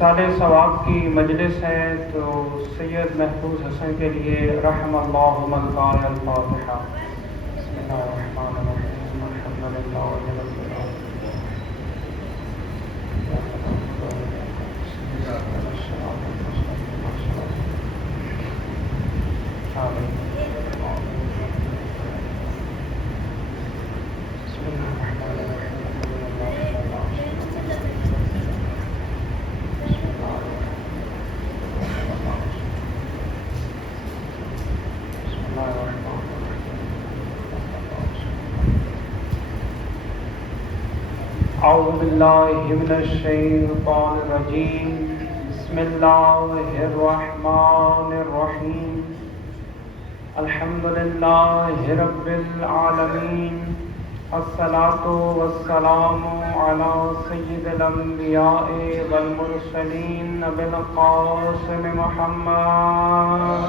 اِرسال ثواب کی مجلس ہے تو سید محفوظ حسن کے لیے رحم اللہ من قال الفاتحہ۔ بسم اللہ الرحمن الرحیم الحمد للہ رب العالمین۔ اعوذ باللہ من الشیطان الرجیم، بسم اللہ الرحمن الرحیم، الحمد للہ رب العالمین، الصلاۃ والسلام علی سید الانبیاء والمرسلین ابی القاسم محمد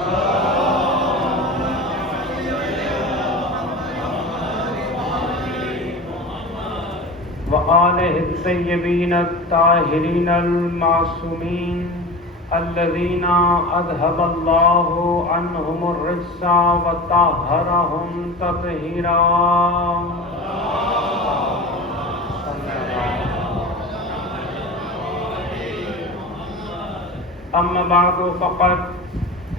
وآلہ الطیبین الطاہرین المعصومین الذین اذھب اللہ عنہم الرجس وطہرہم تطہیرا۔ اما بعد فقد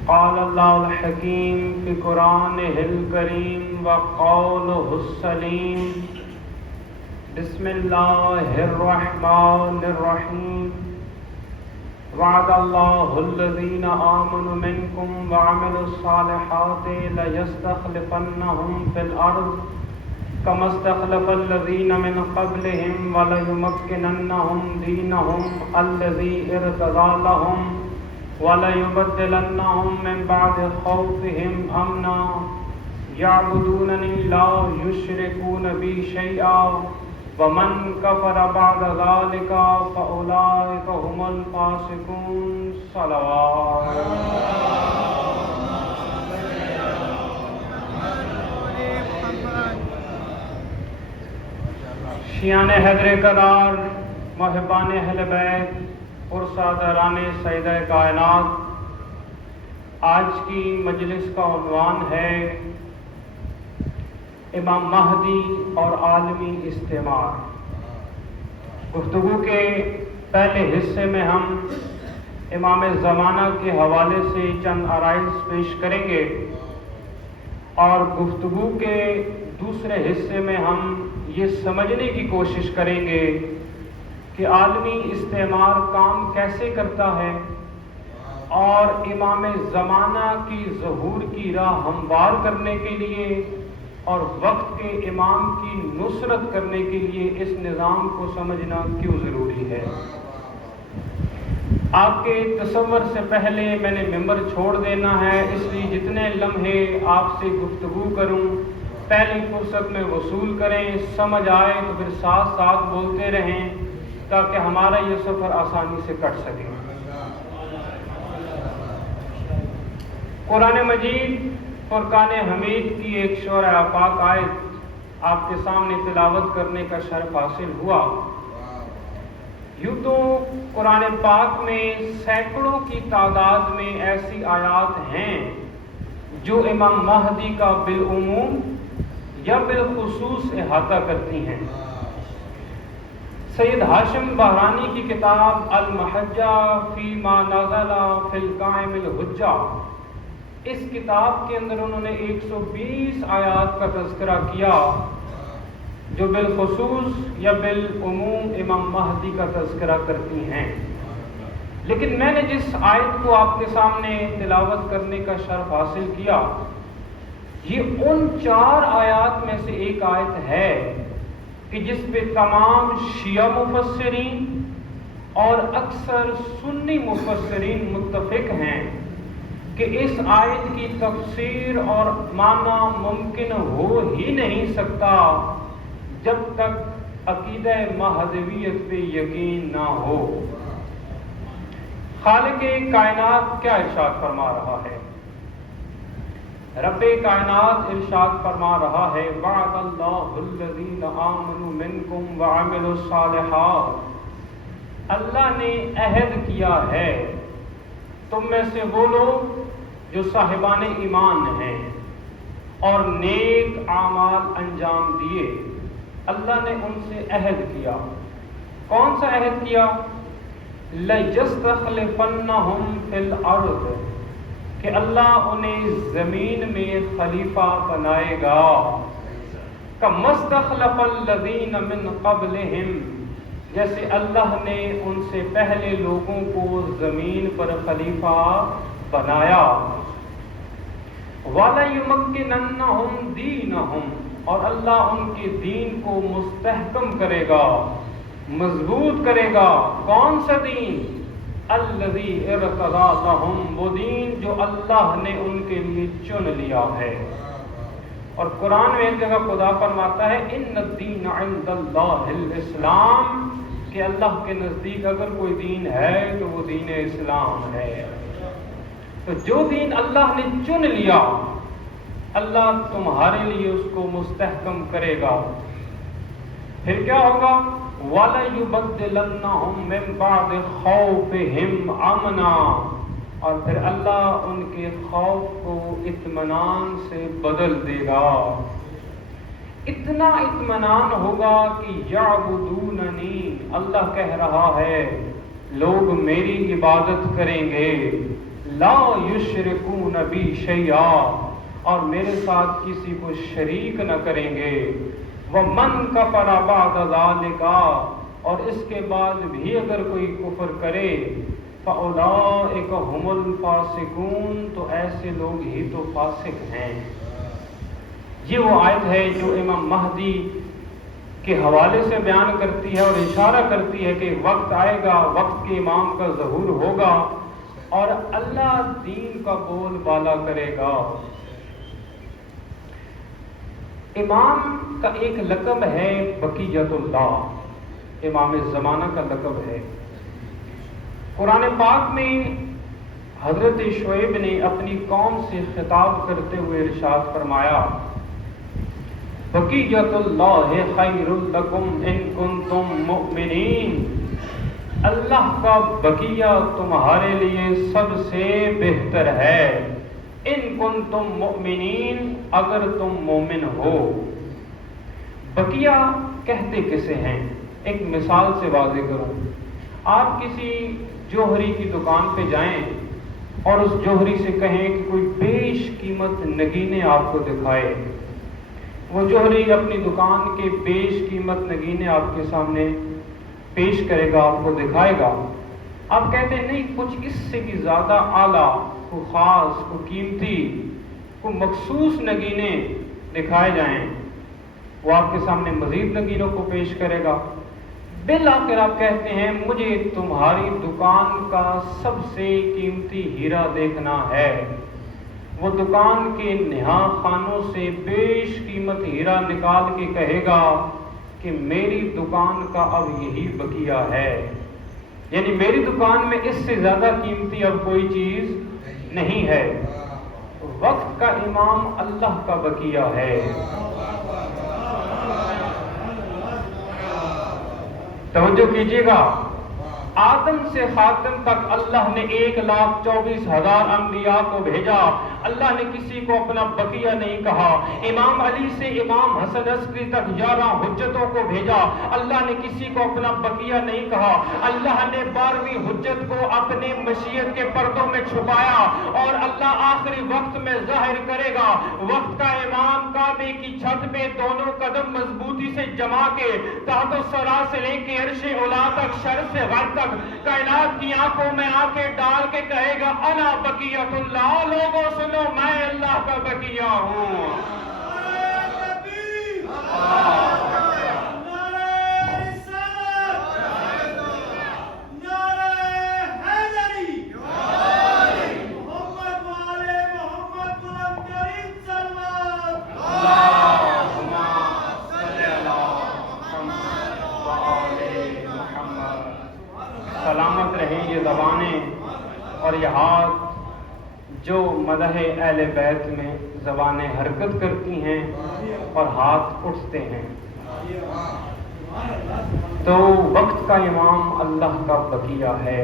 قال اللہ الحکیم فی قرآنہ الکریم وقولہ السلیم، بسم اللہ الرحمن الرحیم، وعد اللہ الذین آمنوا منکم وعملوا الصالحات لیستخلفنہم فی الارض کما استخلف الذین من قبلہم وليمکننہم دینہم الذی ارتضی لہم وليبدلنہم من بعد خوفہم امنا یعبدوننی لا یشرکون بی شیئا ومن کفر بعد ذلك فأولئك هم الفاسقون۔ صلوات۔ شیعان حیدر قرار، محبان اہل بیت، پرسادران سیدہ کائنات، آج کی مجلس کا عنوان ہے امام مہدی اور عالمی استعمار۔ گفتگو کے پہلے حصے میں ہم امام زمانہ کے حوالے سے چند آرائز پیش کریں گے، اور گفتگو کے دوسرے حصے میں ہم یہ سمجھنے کی کوشش کریں گے کہ عالمی استعمار کام کیسے کرتا ہے اور امام زمانہ کی ظہور کی راہ ہموار کرنے کے لیے اور وقت کے امام کی نصرت کرنے کے لیے اس نظام کو سمجھنا کیوں ضروری ہے۔ آپ کے تصور سے پہلے میں نے ممبر چھوڑ دینا ہے، اس لیے جتنے لمحے آپ سے گفتگو کروں پہلی فرصت میں وصول کریں، سمجھ آئے تو پھر ساتھ ساتھ بولتے رہیں تاکہ ہمارا یہ سفر آسانی سے کٹ سکے۔ قرآن مجید فرقان حمید کی ایک شعر پاک آیت آپ کے سامنے تلاوت کرنے کا شرف حاصل ہوا۔ یوں تو قرآن پاک میں سینکڑوں کی تعداد میں ایسی آیات ہیں جو امام مہدی کا بالعموم یا بالخصوص احاطہ کرتی ہیں۔ سید ہاشم بہرانی کی کتاب المحجہ فی ما نزل فی القائم الحجہ، اس کتاب کے اندر انہوں نے 120 آیات کا تذکرہ کیا جو بالخصوص یا بالعموم امام مہدی کا تذکرہ کرتی ہیں۔ لیکن میں نے جس آیت کو آپ کے سامنے تلاوت کرنے کا شرف حاصل کیا، یہ ان 4 آیات میں سے ایک آیت ہے کہ جس پہ تمام شیعہ مفسرین اور اکثر سنی مفسرین متفق ہیں کہ اس آیت کی تفسیر اور معنی ممکن ہو ہی نہیں سکتا جب تک عقیدہ مہدویت پہ یقین نہ ہو۔ خالق کائنات کیا ارشاد فرما رہا ہے؟ رب کائنات ارشاد فرما رہا ہے، وعد اللہ الذین آمنوا منکم وعملوا الصالحات، اللہ نے عہد کیا ہے تم میں سے وہ لوگ جو صاحبان ایمان ہیں اور نیک اعمال انجام دیے، اللہ نے ان سے عہد کیا۔ کون سا عہد کیا؟ لَيَسْتَخْلِفَنَّهُمْ فِي الْأَرْضِ، کہ اللہ انہیں زمین میں خلیفہ بنائے گا، كَمَا اسْتَخْلَفَ الَّذِينَ مِنْ قَبْلِهِمْ، جیسے اللہ نے ان سے پہلے لوگوں کو زمین پر خلیفہ بنایا۔ وَلَيُمَكِّنَنَّهُمْ دِينَهُمْ، اور اللہ ان کے دین کو مستحکم کرے گا، مضبوط کرے گا۔ کون سا دین؟ الَّذِي ارْتَضَىٰ لَهُمْ، وہ دین جو اللہ نے ان کے لیے چن لیا ہے۔ اور قرآن میں ایک جگہ خدا فرماتا ہے ان الدین عند اللہ الاسلام، کہ اللہ کے نزدیک اگر کوئی دین ہے تو وہ دین اسلام ہے۔ تو جو دین اللہ نے چن لیا، اللہ تمہارے لیے اس کو مستحکم کرے گا۔ پھر کیا ہوگا؟ وَلَيُبَدِّلَنَّهُم مِّن بَعْدِ خَوْفِهِمْ أَمْنًا، اور پھر اللہ ان کے خوف کو اطمینان سے بدل دے گا۔ اتنا اطمینان ہوگا کہ یعبدوننی، اللہ کہہ رہا ہے لوگ میری عبادت کریں گے، لا یشرکون بی شیئا، اور میرے ساتھ کسی کو شریک نہ کریں گے۔ وَمَنْ كَفَرَ بَعْدَ ذَلِكَ، اور اس کے بعد بھی اگر کوئی کفر کرے، فَأُولَٰئِكَ هُمُ الْفَاسِقُونَ، تو ایسے لوگ ہی تو فاسق ہیں۔ یہ وہ آیت ہے جو امام مہدی کے حوالے سے بیان کرتی ہے اور اشارہ کرتی ہے کہ وقت آئے گا، وقت کے امام کا ظہور ہوگا اور اللہ دین کا بول بالا کرے گا۔ امام کا ایک لقب ہے بقیت اللہ، امام زمانہ کا لقب ہے۔ قرآن پاک میں حضرت شعیب نے اپنی قوم سے خطاب کرتے ہوئے ارشاد فرمایا، بقیت اللہ خیر لکم ان کنتم مؤمنین، اللہ کا بقیہ تمہارے لیے سب سے بہتر ہے، ان کنتم مؤمنین، اگر تم مومن ہو۔ بقیہ کہتے کسے ہیں؟ ایک مثال سے واضح کروں۔ آپ کسی جوہری کی دکان پہ جائیں اور اس جوہری سے کہیں کہ کوئی بیش قیمت نگینے آپ کو دکھائے، وہ جوہری اپنی دکان کے بیش قیمت نگینے آپ کے سامنے پیش کرے گا، آپ کو دکھائے گا۔ آپ کہتے ہیں نہیں، کچھ اس سے بھی زیادہ اعلیٰ، کوئی خاص، کوئی قیمتی، کوئی مخصوص نگینے دکھائے جائیں، وہ آپ کے سامنے مزید نگینوں کو پیش کرے گا۔ بالآخر آپ کہتے ہیں مجھے تمہاری دکان کا سب سے قیمتی ہیرا دیکھنا ہے۔ وہ دکان کے نہا خانوں سے بیش قیمت ہیرا نکال کے کہے گا کہ میری دکان کا اب یہی بقیہ ہے، یعنی میری دکان میں اس سے زیادہ قیمتی اب کوئی چیز نہیں ہے۔ وقت کا امام اللہ کا بقیہ ہے۔ توجہ کیجیے گا، آدم سے خاتم تک اللہ نے 1,24,000 انبیاء کو بھیجا، اللہ نے کسی کو اپنا بقیہ نہیں کہا۔ امام علی سے امام حسن عسکری تک 11 حجتوں کو بھیجا، اللہ نے کسی کو اپنا بقیہ نہیں کہا۔ اللہ نے 12ویں حجت کو اپنے مشیت کے پردوں میں چھپایا اور اللہ آخری وقت میں ظاہر کرے گا۔ وقت کا امام کعبے کی چھت پہ دونوں قدم مضبوطی سے جما کے تحت الثری سے لے کے عرش اولا تک، شرق سے غرب تک کائنات کی آنکھوں میں آنکھیں ڈال کے کہے گا انا بقیت اللہ، لوگوں سنو میں اللہ کا بقیہ ہوں۔ سلامت رہیں یہ زبانیں اور یہ ہاتھ جو مدح اہل بیت میں زبانیں حرکت کرتی ہیں اور ہاتھ اٹھتے ہیں۔ تو وقت کا امام اللہ کا بقیہ ہے۔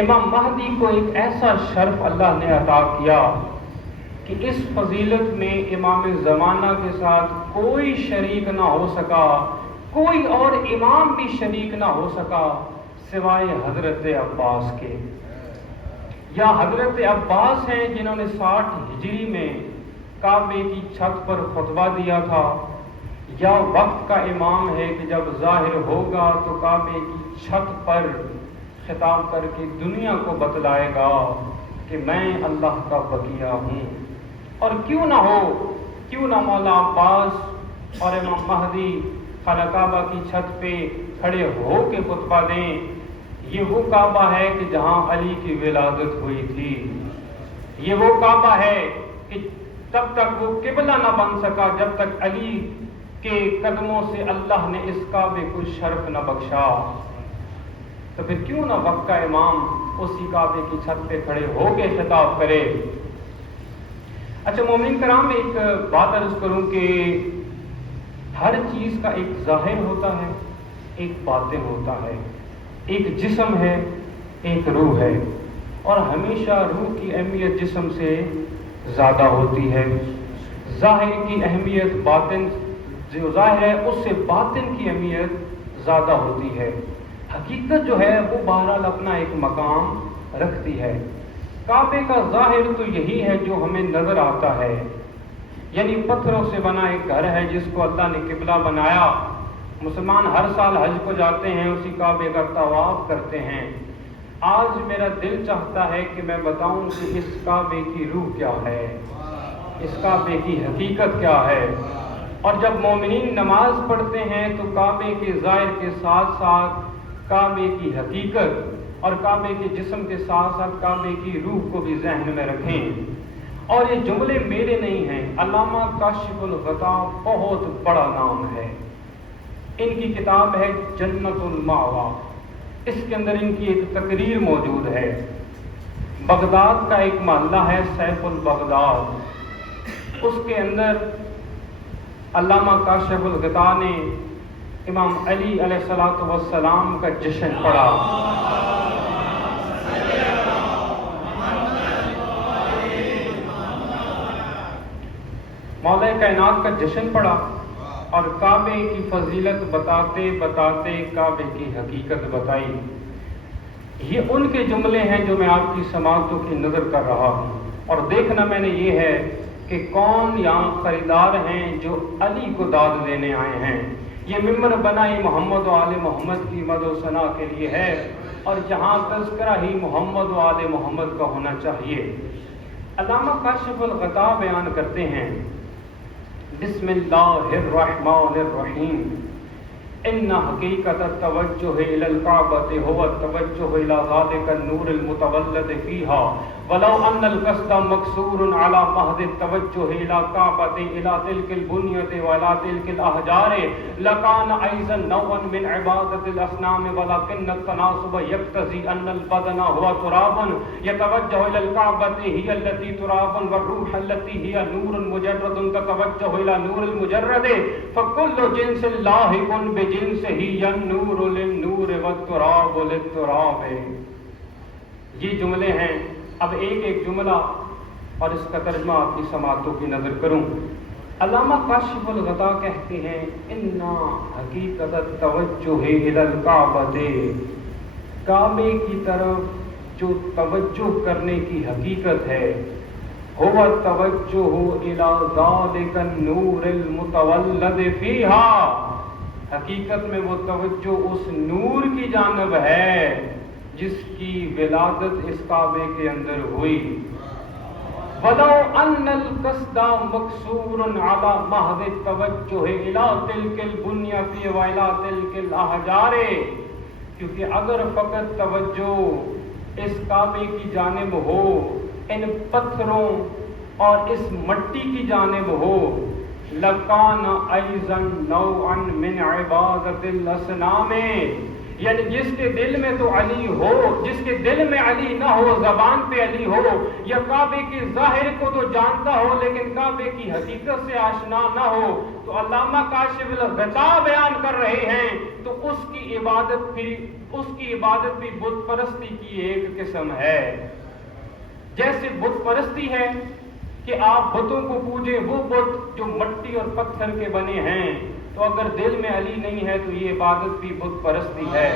امام مہدی کو ایک ایسا شرف اللہ نے عطا کیا کہ اس فضیلت میں امام زمانہ کے ساتھ کوئی شریک نہ ہو سکا، کوئی اور امام بھی شریک نہ ہو سکا سوائے حضرت عباس کے۔ یا حضرت عباس ہیں جنہوں نے 60 ہجری میں کعبے کی چھت پر خطبہ دیا تھا، یا وقت کا امام ہے کہ جب ظاہر ہوگا تو کعبے کی چھت پر خطاب کر کے دنیا کو بتلائے گا کہ میں اللہ کا بقیہ ہوں۔ اور کیوں نہ ہو، کیوں نہ مولا عباس اور امام مہدی خانہ کعبہ کی چھت پہ کھڑے ہو کے خطبہ دیں۔ یہ وہ کعبہ ہے کہ جہاں علی کی ولادت ہوئی تھی، یہ وہ کعبہ ہے کہ تب تک وہ قبلہ نہ بن سکا جب تک علی کے قدموں سے اللہ نے اس کعبے کو شرف نہ بخشا۔ تو پھر کیوں نہ وقت کا امام اسی کعبے کی چھت پہ کھڑے ہو کے خطاب کرے۔ اچھا مومنین کرام، ایک بات عرض کروں کہ ہر چیز کا ایک ظاہر ہوتا ہے، ایک باطن ہوتا ہے، ایک جسم ہے، ایک روح ہے، اور ہمیشہ روح کی اہمیت جسم سے زیادہ ہوتی ہے۔ ظاہر کی اہمیت باطن جو ظاہر ہے اس سے باطن کی اہمیت زیادہ ہوتی ہے۔ حقیقت جو ہے وہ بہرحال اپنا ایک مقام رکھتی ہے۔ کعبے کا ظاہر تو یہی ہے جو ہمیں نظر آتا ہے، یعنی پتھروں سے بنا ایک گھر ہے جس کو اللہ نے قبلہ بنایا۔ مسلمان ہر سال حج کو جاتے ہیں، اسی کعبے کا طواف کرتے ہیں۔ آج میرا دل چاہتا ہے کہ میں بتاؤں کہ اس کعبے کی روح کیا ہے، اس کعبے کی حقیقت کیا ہے۔ اور جب مومنین نماز پڑھتے ہیں تو کعبے کے ظاہر کے ساتھ ساتھ کعبے کی حقیقت اور کعبے کے جسم کے ساتھ ساتھ کعبے کی روح کو بھی ذہن میں رکھیں۔ اور یہ جملے میرے نہیں ہیں، علامہ کاشف الغطاء بہت بڑا نام ہے، ان کی کتاب ہے جنت المأویٰ، اس کے اندر ان کی ایک تقریر موجود ہے۔ بغداد کا ایک محلہ ہے سیف البغداد، اس کے اندر علامہ کاشف الغطاء نے امام علی علیہ الصلوۃ والسلام کا جشن پڑھا۔ مولا کائنات کا جشن پڑھا اور کعبے کی فضیلت بتاتے بتاتے کعبے کی حقیقت بتائی۔ یہ ان کے جملے ہیں جو میں آپ کی سماعتوں کی نظر کر رہا ہوں، اور دیکھنا میں نے یہ ہے کہ کون یہاں خریدار ہیں جو علی کو داد دینے آئے ہیں۔ یہ ممبر بنائی محمد و آل محمد کی مد و ثنا کے لیے ہے، اور جہاں تذکرہ ہی محمد و آل محمد کا ہونا چاہیے۔ علامہ کاشف الغطاء بیان کرتے ہیں، بسم اللہ الرحمن الرحیم، ان حقیقت التوجہ الی الکعبۃ هو التوجہ الی ذلک النور المتولد فیہا، ولو ان القصد مقصور علی محض التوجہ الی الکعبۃ الی تلک البنیۃ والی تلک الاحجار لکان ایضا نوعا من عبادۃ الاصنام، ولکن التناسب یقتضی ان البدن هو تراب یتوجہ الی الکعبۃ ہی التی تراب، والروح التی ہی نور مجرد تتوجہ الی نور المجرد، فکل جنس لاحق بجنس ہی النور للنور والتراب للتراب۔ یہ جملے ہیں۔ اب ایک ایک جملہ اور اس کا ترجمہ آپ کی سماعتوں کی نظر کروں۔ علامہ کاشف الغطاء کہتے ہیں، انا حقیقت التوجہ الی الکعبۃ، کعبے کی طرف جو توجہ کرنے کی حقیقت ہے، هو التوجہ الی ذلک النور المتولد فیہا، حقیقت میں وہ توجہ اس نور کی جانب ہے جس کی ولادت اس کعبے کے اندر ہوئی۔ وَلَوْ أَنَّ الْقَصْدَ مَقْصُورٌ عَلَى مَحْضِ التَّوَجُّهِ إِلَى تِلْكَ الْبُنْيَةِ وَإِلَى تِلْكَ الْأَحْجَارِ، کیونکہ اگر فقط توجہ اس کعبے کی جانب ہو، ان پتھروں اور اس مٹی کی جانب ہو، لَكَانَ أَيْضًا نَوْعًا مِنْ عِبَادَةِ الْأَصْنَامِ، یعنی جس کے دل میں تو علی ہو، جس کے دل میں علی نہ ہو، زبان پہ علی ہو، یا کعبے کی ظاہر کو تو جانتا ہو لیکن کعبے کی حقیقت سے آشنا نہ ہو، تو علامہ کاشف الغطاء بیان کر رہے ہیں تو اس کی عبادت بھی بت پرستی کی ایک قسم ہے۔ جیسے بت پرستی ہے کہ آپ بتوں کو پوجیں، وہ بت جو مٹی اور پتھر کے بنے ہیں، تو اگر دل میں علی نہیں ہے تو یہ عبادت بھی بت پرستی ہے۔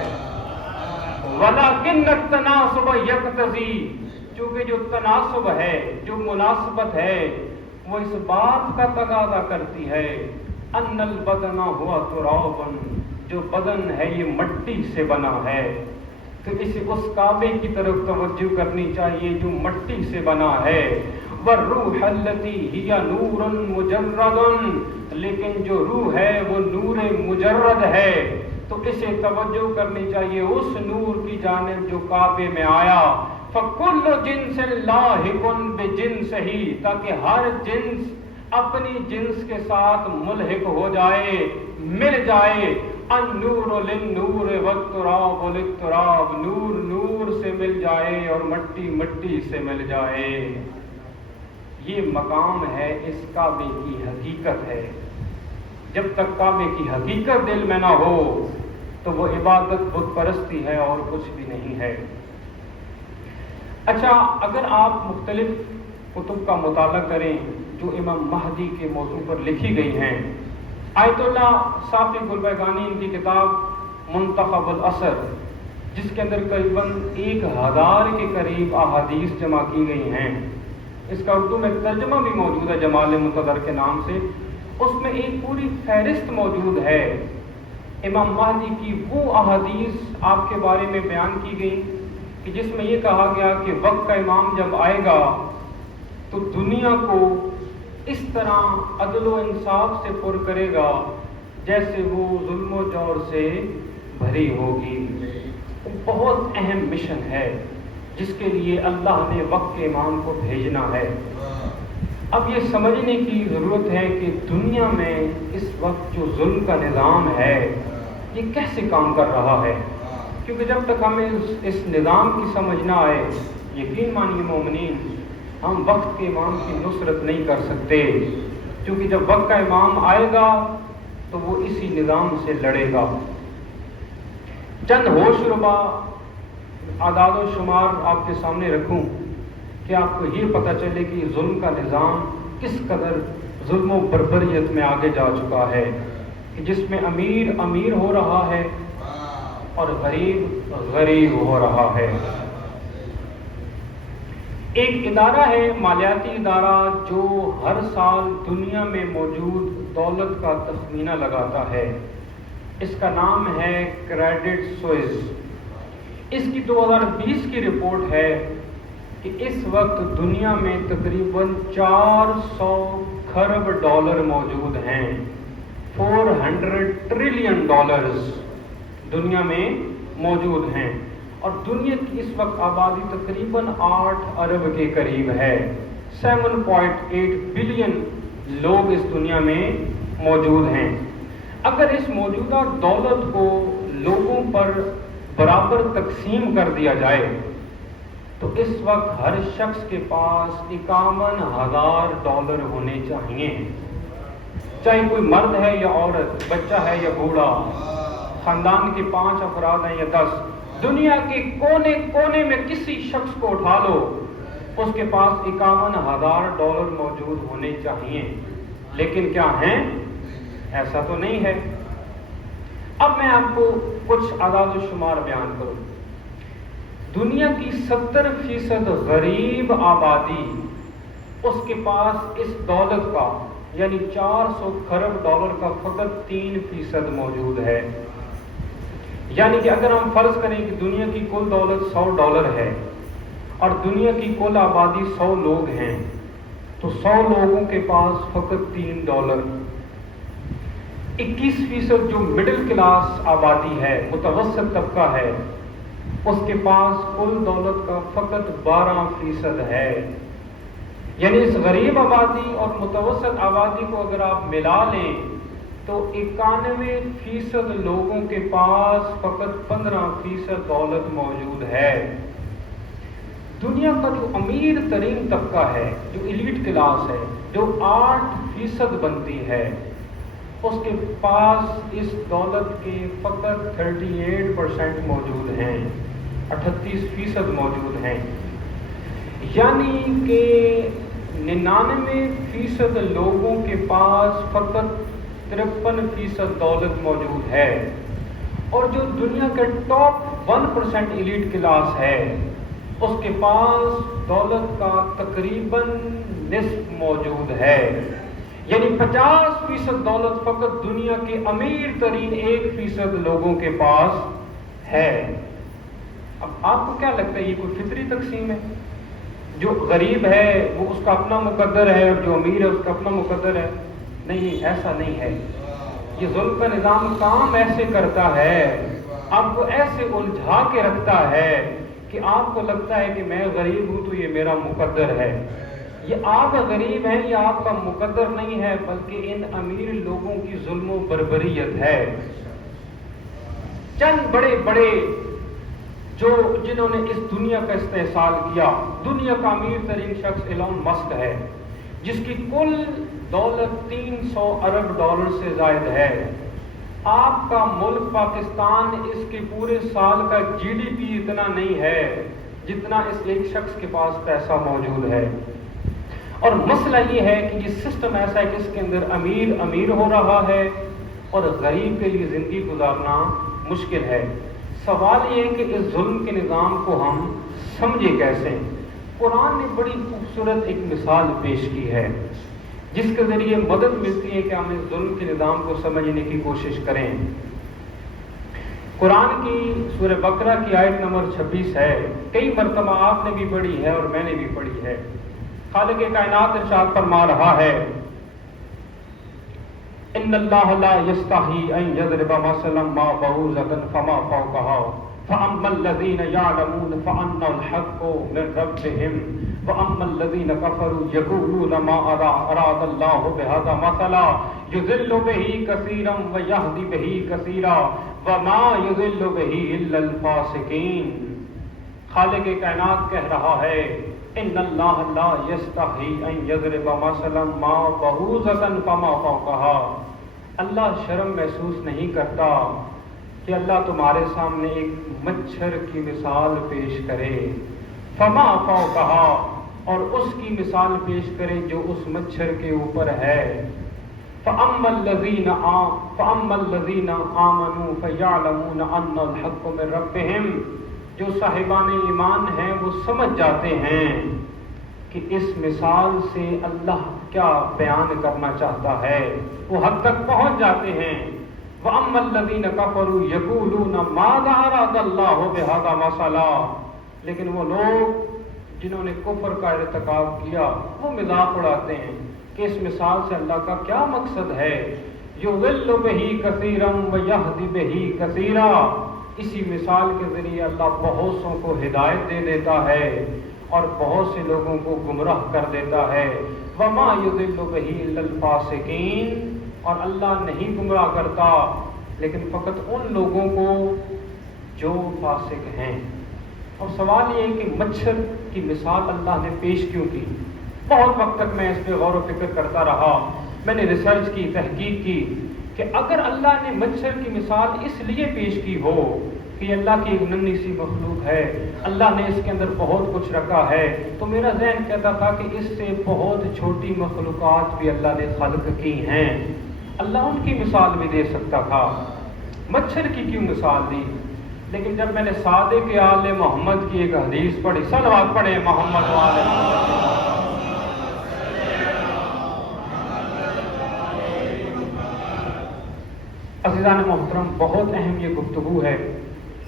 وَلَكِنَّ التَّنَاسُبَ يَقْتَضِي، چونکہ جو تناسب ہے، جو مناسبت ہے، وہ اس بات کا تقاضا کرتی ہے ان البدن ہوا تراب، جو بدن ہے یہ مٹی سے بنا ہے، تو اس کعبے کی طرف توجہ کرنی چاہیے جو مٹی سے بنا ہے۔ وَالرُّوحَ الَّتِي هِيَ نُورٌ مُجَرَّدٌ، لیکن جو روح ہے وہ نور مجرد ہے، تو اسے توجہ کرنی چاہیے اس نور کی جانب جو کعبے میں آیا۔ فَكُلُّ جِنْسٍ لَاحِقٌ بِجِنْسِهِ، تاکہ ہر جنس اپنی جنس کے ساتھ ملحق ہو جائے، مل جائے۔ النور للنور والتراب للتراب، نور نور سے مل جائے اور مٹی مٹی سے مل جائے۔ یہ مقام ہے، اس کعبے کی حقیقت ہے۔ جب تک کعبے کی حقیقت دل میں نہ ہو تو وہ عبادت بت پرستی ہے اور کچھ بھی نہیں ہے۔ اچھا، اگر آپ مختلف کتب کا مطالعہ کریں جو امام مہدی کے موضوع پر لکھی گئی ہیں، آیت اللہ صافی گلبیگانی ان کی کتاب منتخب العصر، جس کے اندر قریباً 1000 کے قریب احادیث جمع کی گئی ہیں، اس کا اردو میں ترجمہ بھی موجود ہے جمال منتظر کے نام سے، اس میں ایک پوری فہرست موجود ہے امام مہدی کی وہ احادیث آپ کے بارے میں بیان کی گئی کہ جس میں یہ کہا گیا کہ وقت کا امام جب آئے گا تو دنیا کو اس طرح عدل و انصاف سے پر کرے گا جیسے وہ ظلم و جور سے بھری ہوگی۔ بہت اہم مشن ہے جس کے لیے اللہ نے وقت کے امام کو بھیجنا ہے۔ اب یہ سمجھنے کی ضرورت ہے کہ دنیا میں اس وقت جو ظلم کا نظام ہے یہ کیسے کام کر رہا ہے، کیونکہ جب تک ہمیں اس نظام کی سمجھ نہ آئے، یقین مانیے مومنین، ہم وقت کے امام کی نصرت نہیں کر سکتے، کیونکہ جب وقت کا امام آئے گا تو وہ اسی نظام سے لڑے گا۔ چند ہوش ربا اعداد و شمار آپ کے سامنے رکھوں کہ آپ کو یہ پتہ چلے کہ ظلم کا نظام کس قدر ظلم و بربریت میں آگے جا چکا ہے، کہ جس میں امیر امیر ہو رہا ہے اور غریب غریب ہو رہا ہے۔ ایک ادارہ ہے، مالیاتی ادارہ، جو ہر سال دنیا میں موجود دولت کا تخمینہ لگاتا ہے، اس کا نام ہے کریڈٹ سوئس۔ اس کی 2020 کی رپورٹ ہے کہ اس وقت دنیا میں تقریباً 400 کھرب ڈالر موجود ہیں، 400 ٹریلین ڈالرز دنیا میں موجود ہیں، اور دنیا کی اس وقت آبادی تقریباً 8 ارب کے قریب ہے، 7.8 بلین لوگ اس دنیا میں موجود ہیں۔ اگر اس موجودہ دولت کو لوگوں پر برابر تقسیم کر دیا جائے تو اس وقت ہر شخص کے پاس 51,000 ڈالر ہونے چاہیے، چاہے کوئی مرد ہے یا عورت، بچہ ہے یا بوڑھا، خاندان کے 5 افراد ہیں یا 10، دنیا کے کونے کونے میں کسی شخص کو اٹھا لو، اس کے پاس 51,000 ڈالر موجود ہونے چاہیے، لیکن کیا ہیں؟ ایسا تو نہیں ہے۔ اب میں آپ کو کچھ اعداد و شمار بیان کروں۔ دنیا کی 70% غریب آبادی، اس کے پاس اس دولت کا یعنی 400 کھرب ڈالر کا فقط 3% موجود ہے۔ یعنی کہ اگر ہم فرض کریں کہ دنیا کی کل دولت 100 ڈالر ہے اور دنیا کی کل آبادی 100 لوگ ہیں، تو 100 لوگوں کے پاس فقط 3 ڈالر۔ 21% جو مڈل کلاس آبادی ہے، متوسط طبقہ ہے، اس کے پاس کل دولت کا فقط 12% ہے۔ یعنی اس غریب آبادی اور متوسط آبادی کو اگر آپ ملا لیں تو 91% لوگوں کے پاس فقط 15% دولت موجود ہے۔ دنیا کا جو امیر ترین طبقہ ہے، جو ایلیٹ کلاس ہے، جو 8% بنتی ہے، اس کے پاس اس دولت کے فقط 38% موجود ہیں، 38% موجود ہیں۔ یعنی کہ 99% لوگوں کے پاس فقط 53% دولت موجود ہے، اور جو دنیا کے ٹاپ 1% ایلیٹ کلاس ہے، اس کے پاس دولت کا تقریباً نصف موجود ہے۔ یعنی 50% دولت فقط دنیا کے امیر ترین 1% لوگوں کے پاس ہے۔ اب آپ کو کیا لگتا ہے یہ کوئی فطری تقسیم ہے؟ جو غریب ہے وہ اس کا اپنا مقدر ہے اور جو امیر ہے اس کا اپنا مقدر ہے؟ نہیں، ایسا نہیں ہے۔ یہ ظلم کا نظام کام ایسے کرتا ہے، آپ کو ایسے الجھا کے رکھتا ہے کہ آپ کو لگتا ہے کہ میں غریب ہوں تو یہ میرا مقدر ہے۔ یہ آپ غریب ہیں، یہ آپ کا مقدر نہیں ہے، بلکہ ان امیر لوگوں کی ظلم و بربریت ہے۔ چند بڑے بڑے جنہوں نے اس دنیا کا استحصال کیا، دنیا کا امیر ترین شخص ایلون مسک ہے، جس کی کل دولت 300 ارب ڈالر سے زائد ہے۔ آپ کا ملک پاکستان اس کے پورے سال کا جی ڈی پی اتنا نہیں ہے جتنا اس ایک شخص کے پاس پیسہ موجود ہے۔ اور مسئلہ یہ ہے کہ یہ سسٹم ایسا ہے کہ اس کے اندر امیر امیر ہو رہا ہے اور غریب کے لیے زندگی گزارنا مشکل ہے۔ سوال یہ ہے کہ اس ظلم کے نظام کو ہم سمجھے کیسے؟ قرآن نے بڑی خوبصورت ایک مثال پیش کی ہے جس کے ذریعے مدد ملتی ہے کہ ہم اس ظلم کے نظام کو سمجھنے کی کوشش کریں۔ قرآن کی سورہ بقرہ کی آیت نمبر 26 ہے، کئی مرتبہ آپ نے بھی پڑھی ہے اور میں نے بھی پڑھی ہے۔ خالق کائنات ارشاد فرما رہا ہے، ان اللہ لا یستحی ان یضرب مثلا ما بعوضۃ فما فوقها فاما الذین یعلمون فان الحق من ربهم واما الذین کفروا یقولون ما اراد اللہ بهذا مثلا یضل به کثیرا ویہدی به کثیرا وما یضل به الا الفاسقین۔ خالق کائنات کہہ رہا ہے، ان اللہ لا یستحی ان یضرب مثلا ما بعوضۃ فما فوقها، اللہ شرم محسوس نہیں کرتا کہ اللہ تمہارے سامنے ایک مچھر کی مثال پیش کرے، فما فوقها، اور اس کی مثال پیش کرے جو اس مچھر کے اوپر ہے۔ فَأَمَّا الَّذِينَ آمَنُوا فَيَعْلَمُونَ أَنَّ الْحَقَّ مِن رَبِّهِمْ، جو صاحبان ایمان ہیں وہ سمجھ جاتے ہیں کہ اس مثال سے اللہ کیا بیان کرنا چاہتا ہے، وہ حد تک پہنچ جاتے ہیں۔ وَأَمَّا الَّذِينَ كَفَرُوا يَقُولُونَ مَاذَا أَرَادَ اللَّهُ بِهَذَا مَثَلًا، لیکن وہ لوگ جنہوں نے کفر کا ارتکاب کیا وہ مذاق اڑاتے ہیں کہ اس مثال سے اللہ کا کیا مقصد ہے۔ یضل بہ کثیرا ویہدی بہ کثیرا، اسی مثال کے ذریعے اللہ بہت سوں کو ہدایت دے دیتا ہے اور بہت سے لوگوں کو گمراہ کر دیتا ہے۔ وما یضل بہ الا الفاسقین، اور اللہ نہیں گمراہ کرتا لیکن فقط ان لوگوں کو جو فاسق ہیں۔ اور سوال یہ ہے کہ مچھر کی مثال اللہ نے پیش کیوں کی؟ بہت وقت تک میں اس پہ غور و فکر کرتا رہا، میں نے ریسرچ کی، تحقیق کی کہ اگر اللہ نے مچھر کی مثال اس لیے پیش کی ہو کہ یہ اللہ کی ایک ننھی سی مخلوق ہے، اللہ نے اس کے اندر بہت کچھ رکھا ہے، تو میرا ذہن کہتا تھا کہ اس سے بہت چھوٹی مخلوقات بھی اللہ نے خلق کی ہیں، اللہ ان کی مثال بھی دے سکتا تھا، مچھر کی کیوں مثال دی؟ لیکن جب میں نے صادق آل محمد کی ایک حدیث پڑھی، صلوات پڑھے محمد وآل محمد، عزیزان محترم، بہت اہم یہ گفتگو ہے،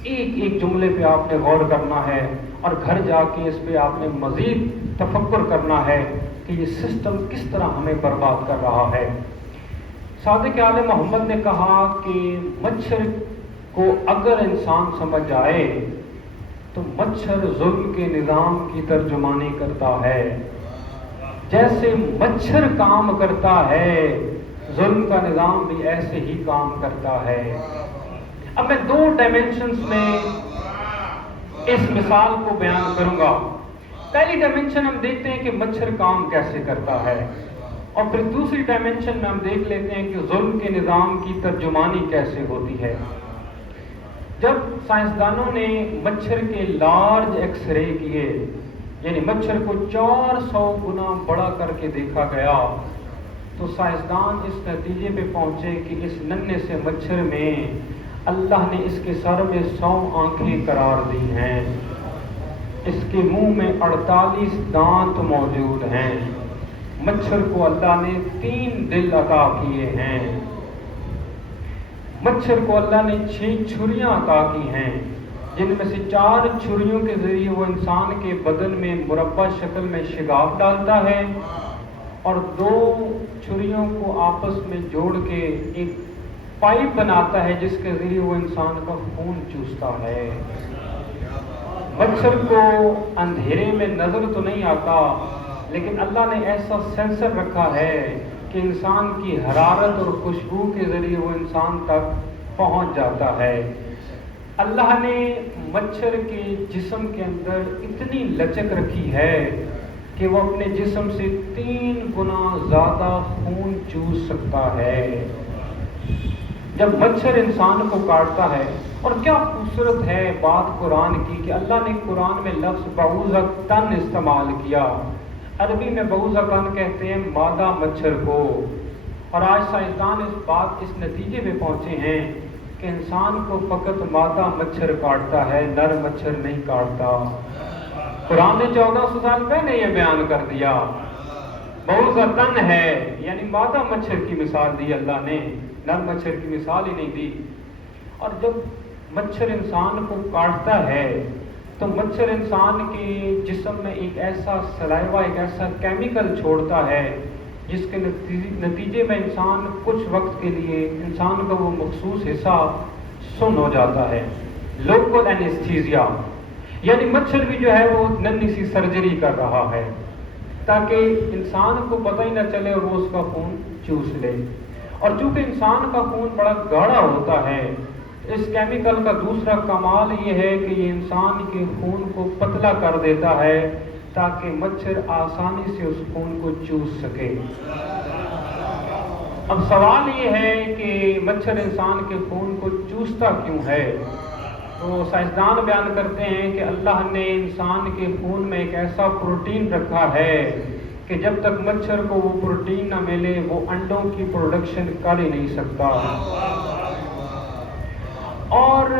ایک ایک جملے پہ آپ نے غور کرنا ہے اور گھر جا کے اس پہ آپ نے مزید تفکر کرنا ہے کہ یہ سسٹم کس طرح ہمیں برباد کر رہا ہے۔ صادق آل محمد نے کہا کہ مچھر کو اگر انسان سمجھ جائے تو مچھر ظلم کے نظام کی ترجمانی کرتا ہے، جیسے مچھر کام کرتا ہے ظلم کا نظام بھی ایسے ہی کام کرتا ہے۔ اب میں 2 ڈائمینشنز میں اس مثال کو بیان کروں گا۔ پہلی ڈائمینشن ہم دیکھتے ہیں کہ مچھر کام کیسے کرتا ہے، اور پھر دوسری ڈائمینشن میں ہم دیکھ لیتے ہیں کہ ظلم کے نظام کی ترجمانی کیسے ہوتی ہے۔ جب سائنسدانوں نے مچھر کے لارج ایکس رے کیے، یعنی مچھر کو 400 گنا بڑا کر کے دیکھا گیا، تو سائنسدان اس نتیجے پہ پہنچے کہ اس ننھے سے مچھر میں اللہ نے اس کے سر میں 100 آنکھیں قرار دی ہیں، اس کے منہ میں 48 دانت موجود ہیں، مچھر کو اللہ نے 3 دل عطا کیے ہیں، مچھر کو اللہ نے 6 چھریاں عطا کی ہیں، جن میں سے 4 چھریوں کے ذریعے وہ انسان کے بدن میں مربع شکل میں شگاف ڈالتا ہے، اور 2 چھریوں کو آپس میں جوڑ کے ایک پائپ بناتا ہے جس کے ذریعے وہ انسان کا خون چوستا ہے۔ مچھر کو اندھیرے میں نظر تو نہیں آتا، لیکن اللہ نے ایسا سینسر رکھا ہے کہ انسان کی حرارت اور خوشبو کے ذریعے وہ انسان تک پہنچ جاتا ہے۔ اللہ نے مچھر کے جسم کے اندر اتنی لچک رکھی ہے کہ وہ اپنے جسم سے 3 گنا زیادہ خون چوس سکتا ہے۔ جب مچھر انسان کو کاٹتا ہے، اور کیا خوبصورت ہے بات قرآن کی کہ اللہ نے قرآن میں لفظ بعوضۃ استعمال کیا۔ عربی میں بعوضۃ کہتے ہیں مادہ مچھر کو، اور آج سائنسدان اس نتیجے پہ پہنچے ہیں کہ انسان کو فقط مادہ مچھر کاٹتا ہے، نر مچھر نہیں کاٹتا۔ قرآن نے 1400 سال پہلے یہ بیان کر دیا، بعوضۃ ہے، یعنی مادہ مچھر کی مثال دی اللہ نے، نر مچھر کی مثال ہی نہیں دی۔ اور جب مچھر انسان کو کاٹتا ہے تو مچھر انسان کے جسم میں ایک ایسا سلائیوا، ایک ایسا کیمیکل چھوڑتا ہے جس کے نتیجے میں انسان کچھ وقت کے لیے انسان کا وہ مخصوص حصہ سن ہو جاتا ہے، لوکل اینستھیزیا، یعنی مچھر بھی جو ہے وہ ننھی سی سرجری کر رہا ہے تاکہ انسان کو پتہ ہی نہ چلے اور وہ اس کا خون چوس لے۔ اور چونکہ انسان کا خون بڑا گاڑھا ہوتا ہے، اس کیمیکل کا دوسرا کمال یہ ہے کہ یہ انسان کے خون کو پتلا کر دیتا ہے تاکہ مچھر آسانی سے اس خون کو چوس سکے۔ اب سوال یہ ہے کہ مچھر انسان کے خون کو چوستا کیوں ہے؟ تو سائنسدان بیان کرتے ہیں کہ اللہ نے انسان کے خون میں ایک ایسا پروٹین رکھا ہے کہ جب تک مچھر کو وہ پروٹین نہ ملے وہ انڈوں کی پروڈکشن کر ہی نہیں سکتا۔ اور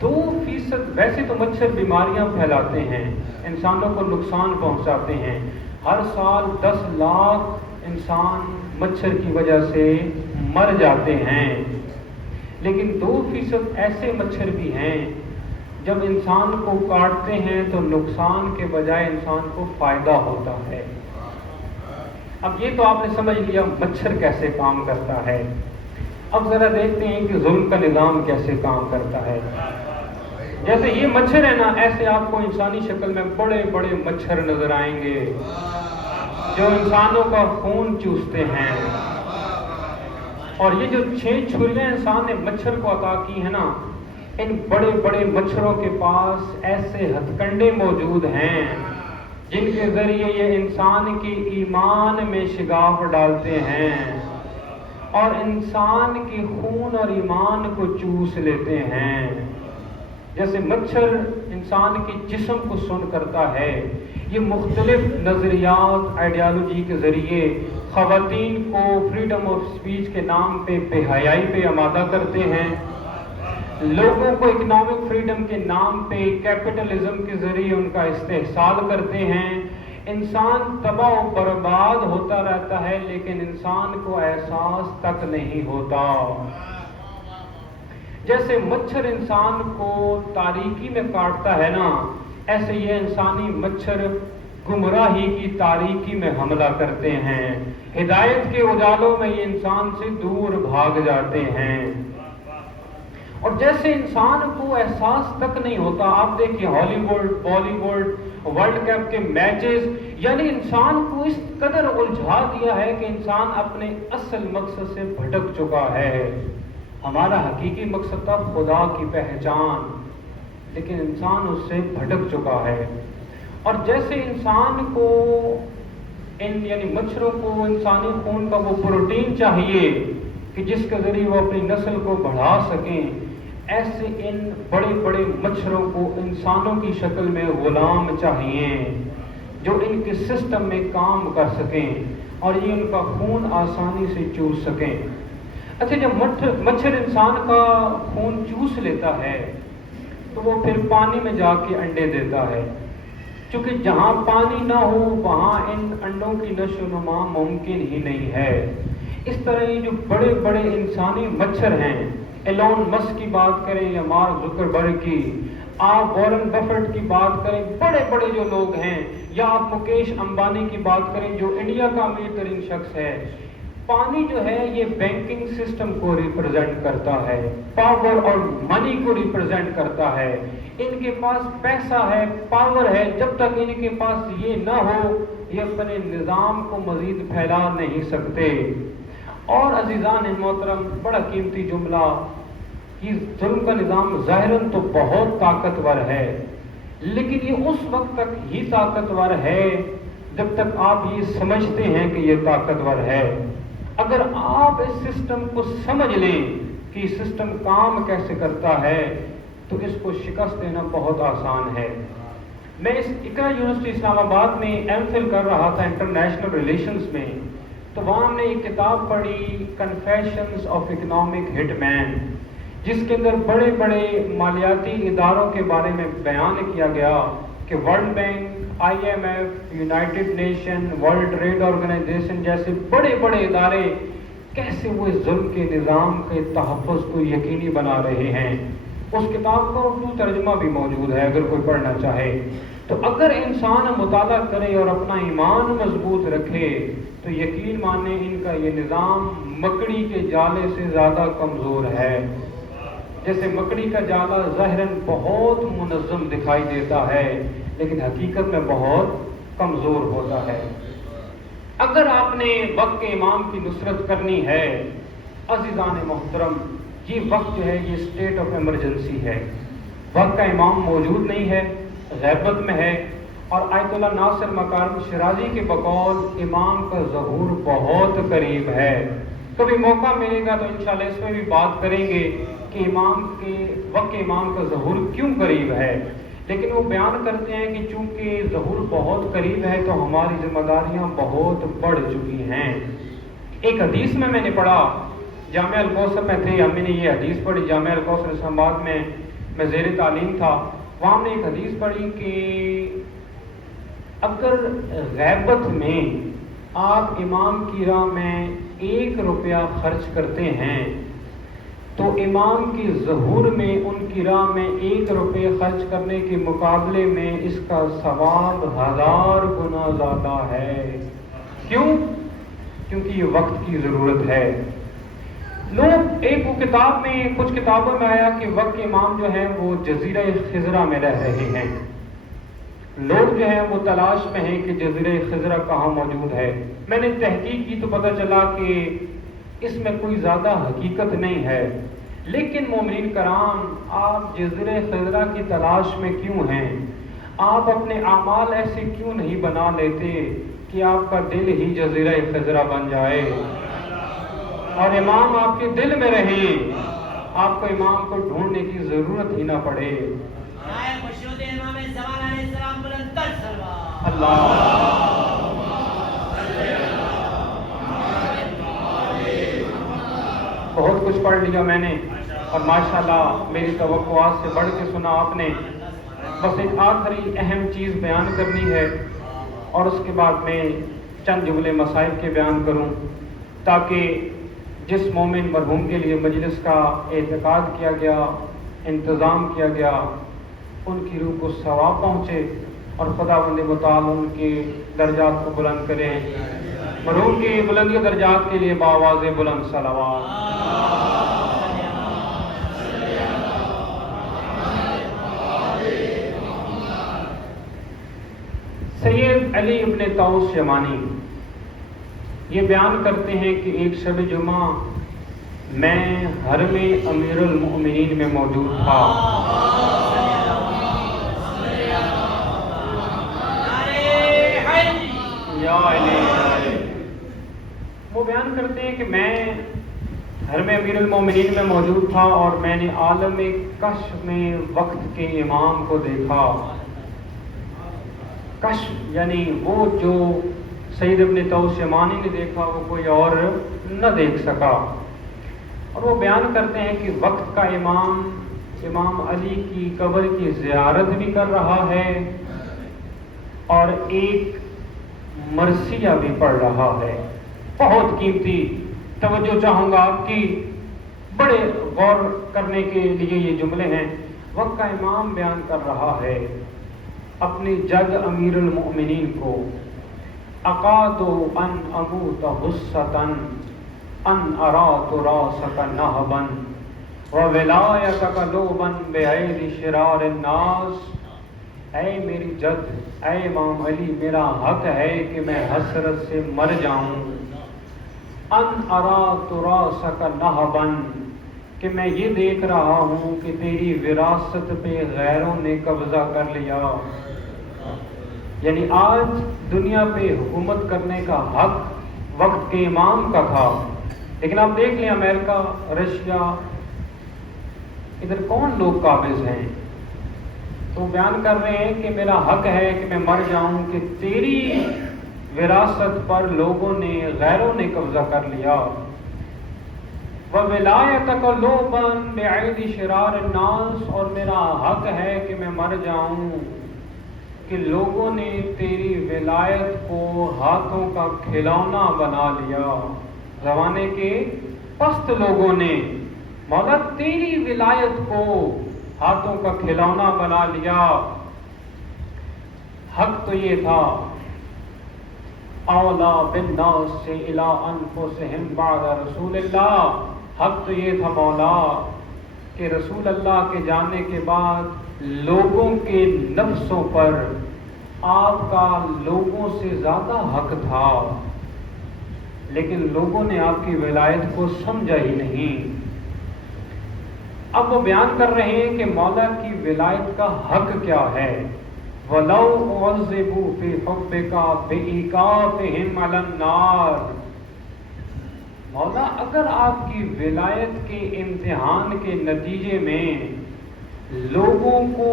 2% ویسے تو مچھر بیماریاں پھیلاتے ہیں، انسانوں کو نقصان پہنچاتے ہیں، ہر سال 10 لاکھ انسان مچھر کی وجہ سے مر جاتے ہیں، لیکن 2% ایسے مچھر بھی ہیں جب انسان کو کاٹتے ہیں تو نقصان کے بجائے انسان کو فائدہ ہوتا ہے۔ اب یہ تو آپ نے سمجھ لیا مچھر کیسے کام کرتا ہے۔ اب ذرا دیکھتے ہیں کہ ظلم کا نظام کیسے کام کرتا ہے۔ جیسے یہ مچھر ہے نا، ایسے آپ کو انسانی شکل میں بڑے بڑے مچھر نظر آئیں گے جو انسانوں کا خون چوستے ہیں، اور یہ جو 6 چھریاں انسان نے مچھر کو عطا کی ہیں نا، ان بڑے بڑے مچھروں کے پاس ایسے ہتھ کنڈے موجود ہیں جن کے ذریعے یہ انسان کے ایمان میں شگاف ڈالتے ہیں اور انسان کے خون اور ایمان کو چوس لیتے ہیں۔ جیسے مچھر انسان کے جسم کو سن کرتا ہے، یہ مختلف نظریات آئیڈیالوجی کے ذریعے خواتین کو فریڈم آف سپیچ کے نام پہ بے حیائی پہ آمادہ کرتے ہیں، لوگوں کو اکنامک فریڈم کے نام پہ کیپٹلزم کے ذریعے ان کا استحصال کرتے ہیں۔ انسان تباہ و برباد ہوتا رہتا ہے لیکن انسان کو احساس تک نہیں ہوتا۔ جیسے مچھر انسان کو تاریکی میں کاٹتا ہے نا، ایسے یہ انسانی مچھر گمراہی کی تاریکی میں حملہ کرتے ہیں، ہدایت کے اجالوں میں یہ انسان سے دور بھاگ جاتے ہیں۔ اور جیسے انسان کو احساس تک نہیں ہوتا، آپ دیکھیں Hollywood, Bollywood, world cup کے میچز، یعنی انسان کو اس قدر الجھا دیا ہے کہ انسان اپنے اصل مقصد سے بھٹک چکا ہے. ہمارا حقیقی مقصد تھا خدا کی پہچان، لیکن انسان اس سے بھٹک چکا ہے. اور جیسے انسان کو یعنی مچھروں کو انسانی خون کا وہ پروٹین چاہیے کہ جس کے ذریعے وہ اپنی نسل کو بڑھا سکیں، ایسے ان بڑے بڑے مچھروں کو انسانوں کی شکل میں غلام چاہیے جو ان کے سسٹم میں کام کر سکیں اور یہ ان کا خون آسانی سے چوس سکیں. اچھا، جب مچھر انسان کا خون چوس لیتا ہے تو وہ پھر پانی میں جا کے انڈے دیتا ہے. چونکہ جہاں پانی نہ ہو وہاں ان انڈوں کی نشو و نما ممکن ہی نہیں ہے. اس طرح یہ جو بڑے بڑے انسانی مچھر ہیں، ایلون مسک کی بات کریں یا مارک زکربرگ کی، آپ وارن بفٹ کی بات کریں، بڑے بڑے جو لوگ ہیں، یا آپ مکیش امبانی کی بات کریں جو انڈیا کا امیر ترین شخص ہے، پانی جو ہے یہ بینکنگ سسٹم کو ریپرزینٹ کرتا ہے، پاور اور منی کو ریپرزینٹ کرتا ہے. ان کے پاس پیسہ ہے، پاور ہے. جب تک ان کے پاس یہ نہ ہو یہ اپنے نظام کو مزید پھیلا نہیں سکتے. اور عزیزان محترم، بڑا قیمتی جملہ، یہ ظلم کا نظام ظاہراً تو بہت طاقتور ہے، لیکن یہ اس وقت تک ہی طاقتور ہے جب تک آپ یہ سمجھتے ہیں کہ یہ طاقتور ہے. اگر آپ اس سسٹم کو سمجھ لیں کہ یہ سسٹم کام کیسے کرتا ہے تو اس کو شکست دینا بہت آسان ہے. میں اس اقرا یونیورسٹی اسلام آباد میں ایم فل کر رہا تھا انٹرنیشنل ریلیشنز میں، تو وہاں ہم نے ایک کتاب پڑھی کنفیشنز آف اکنامک ہٹ مین، جس کے اندر بڑے بڑے مالیاتی اداروں کے بارے میں بیان کیا گیا کہ World Bank, I M F, United Nation, World Trade Organization جیسے بڑے بڑے ادارے کیسے وہ اس ظلم کے نظام کے تحفظ کو یقینی بنا رہے ہیں. اس کتاب کا اردو ترجمہ بھی موجود ہے اگر کوئی پڑھنا چاہے. تو اگر انسان مطالعہ کرے اور اپنا ایمان مضبوط رکھے تو یقین مانے ان کا یہ نظام مکڑی کے جالے سے زیادہ کمزور ہے. جیسے مکڑی کا جالا ظاہراً بہت منظم دکھائی دیتا ہے لیکن حقیقت میں بہت کمزور ہوتا ہے. اگر آپ نے وقت کے امام کی نصرت کرنی ہے عزیزان محترم، یہ وقت جو ہے یہ اسٹیٹ آف ایمرجنسی ہے. وقت کا امام موجود نہیں ہے، غیبت میں ہے، اور آیت اللہ ناصر مکارم شیرازی کے بقول امام کا ظہور بہت قریب ہے. کبھی موقع ملے گا تو انشاءاللہ اس میں بھی بات کریں گے کہ امام کے وقت امام کا ظہور کیوں قریب ہے. لیکن وہ بیان کرتے ہیں کہ چونکہ ظہور بہت قریب ہے تو ہماری ذمہ داریاں بہت بڑھ چکی ہیں. ایک حدیث میں نے پڑھا، جامعہ الکوثر میں تھے، ہم نے یہ حدیث پڑھی، جامعہ الکوثر اسلام آباد میں زیر تعلیم تھا. وہاں ہم نے ایک حدیث پڑھی کہ اگر غیبت میں آپ امام کی راہ میں 1 روپیہ خرچ کرتے ہیں تو امام کی ظہور میں ان کی راہ میں 1 روپے خرچ کرنے کے مقابلے میں اس کا ثواب 1000 گنا زیادہ ہے. کیوں؟ کیونکہ یہ وقت کی ضرورت ہے. لوگ ایک وہ کتاب میں، کچھ کتابوں میں آیا کہ وقت امام جو ہیں وہ جزیرہ خضرہ میں رہ رہے ہیں. لوگ جو ہیں وہ تلاش میں ہیں کہ جزیرہ خضرہ کہاں موجود ہے. میں نے تحقیق کی تو پتہ چلا کہ اس میں کوئی زیادہ حقیقت نہیں ہے. لیکن مومنین کرام، آپ جزیرہ خضرہ کی تلاش میں کیوں ہیں؟ آپ اپنے اعمال ایسے کیوں نہیں بنا لیتے کہ آپ کا دل ہی جزیرہ خضرہ بن جائے اور امام آپ کے دل میں رہے، آپ کو امام کو ڈھونڈنے کی ضرورت ہی نہ پڑے. اللہ بہت کچھ پڑھ لیا میں نے اور ماشاءاللہ میری توقعات سے بڑھ کے سنا آپ نے. بس ایک آخری اہم چیز بیان کرنی ہے اور اس کے بعد میں چند جملے مسائل کے بیان کروں تاکہ جس مومن مرحوم کے لیے مجلس کا اعتقاد کیا گیا، انتظام کیا گیا، ان کی روح کو ثواب پہنچے اور خداوند متعال ان کے درجات کو بلند کرے. مرحوم کی بلندی درجات کے لیے بآواز بلند صلوات. سید علی ابن طوس یمانی یہ بیان کرتے ہیں کہ ایک شب جمعہ میں حرم امیر المؤمنین میں موجود تھا. وہ بیان کرتے ہیں کہ میں حرم امیر المؤمنین میں موجود تھا اور میں نے عالم کشف میں وقت کے امام کو دیکھا. کشف یعنی وہ جو سید ابن طوس یمانی نے دیکھا وہ کوئی اور نہ دیکھ سکا. اور وہ بیان کرتے ہیں کہ وقت کا امام علی کی قبر کی زیارت بھی کر رہا ہے اور ایک مرثیہ بھی پڑھ رہا ہے. بہت قیمتی توجہ چاہوں گا آپ کی، بڑے غور کرنے کے لیے یہ جملے ہیں. وقت کا امام بیان کر رہا ہے اپنے جد امیر المؤمنین کو، اقاد ان اموت غصۃ ان ارات راسک نہبا وولایتک لوبا بعید شرار الناس. اے میری جد، اے امام علی، میرا حق ہے کہ میں حسرت سے مر جاؤں. ان ارات راسک نہبا، کہ میں یہ دیکھ رہا ہوں کہ تیری وراثت پہ غیروں نے قبضہ کر لیا. یعنی آج دنیا پہ حکومت کرنے کا حق وقت کے امام کا تھا، لیکن آپ دیکھ لیں امریکہ، رشیا، ادھر کون لوگ قابض ہیں. تو بیان کر رہے ہیں کہ میرا حق ہے کہ میں مر جاؤں کہ تیری وراثت پر لوگوں نے، غیروں نے قبضہ کر لیا. وَوِلَایَتَكَ لُوبًا بِعَيْدِ شِرَارِ النَّاسِ، اور میرا حق ہے کہ میں مر جاؤں کہ لوگوں نے تیری ولایت کو ہاتھوں کا کھلونا بنا لیا. زمانے کے پست لوگوں نے مولا تیری ولایت کو ہاتھوں کا کھلونا بنا لیا. حق تو یہ تھا اولا بالناس سے الی انفسہم بعد رسول اللہ. حق تو یہ تھا مولا کہ رسول اللہ کے جانے کے بعد لوگوں کے نفسوں پر آپ کا لوگوں سے زیادہ حق تھا، لیکن لوگوں نے آپ کی ولایت کو سمجھا ہی نہیں. اب وہ بیان کر رہے ہیں کہ مولا کی ولایت کا حق کیا ہے. وَلَوْ أُعَذِّبُوا فِي حُبِّكَ بِإِيقَافِهِمْ عَلَى النَّارِ. مولا اگر آپ کی ولایت کے امتحان کے نتیجے میں لوگوں کو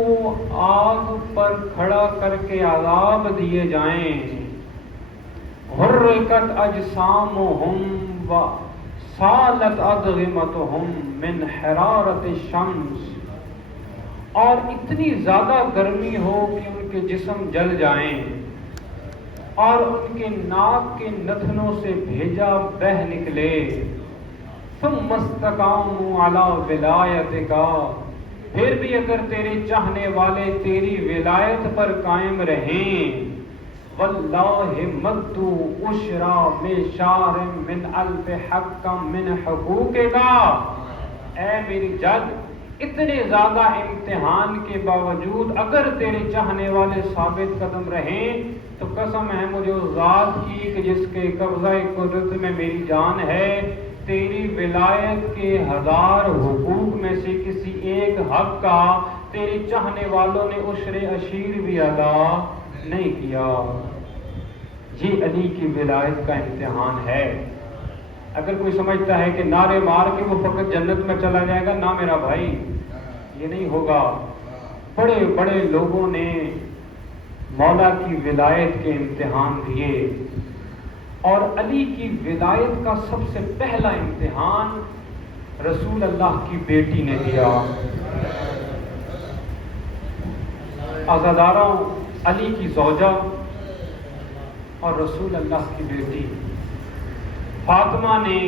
آگ پر کھڑا کر کے عذاب دیے جائیں، حرکت اجسامہم و سالت ادغمتہم من حرارت الشمس، اور اتنی زیادہ گرمی ہو کہ ان کے جسم جل جائیں اور ان کے ناک کے نتنوں سے بھیجا بہہ نکلے. ثم استقاموا علی ولایتک، پھر بھی اگر تیرے چاہنے والے تیری ولایت پر قائم رہیں، واللہ مدو عشرا مشار من الف حق من حقوقک. اے میری جد، اتنے زیادہ امتحان کے باوجود اگر تیرے چاہنے والے ثابت قدم رہیں تو قسم ہے مجھے اس ذات کی کہ جس کے قبضہ قدرت میں میری جان ہے، تیری ولایت کے 1000 حقوق میں سے کسی ایک حق کا تیری چاہنے والوں نے عشر عشیر بھی ادا نہیں کیا. یہ علی کی ولایت کا امتحان ہے. اگر کوئی سمجھتا ہے کہ نعرے مار کے وہ فقط جنت میں چلا جائے گا، نہ میرا بھائی، یہ نہیں ہوگا. بڑے بڑے لوگوں نے مولا کی ولایت کے امتحان دیے، اور علی کی ولایت کا سب سے پہلا امتحان رسول اللہ کی بیٹی نے دیا. عزاداروں، علی کی زوجہ اور رسول اللہ کی بیٹی فاطمہ نے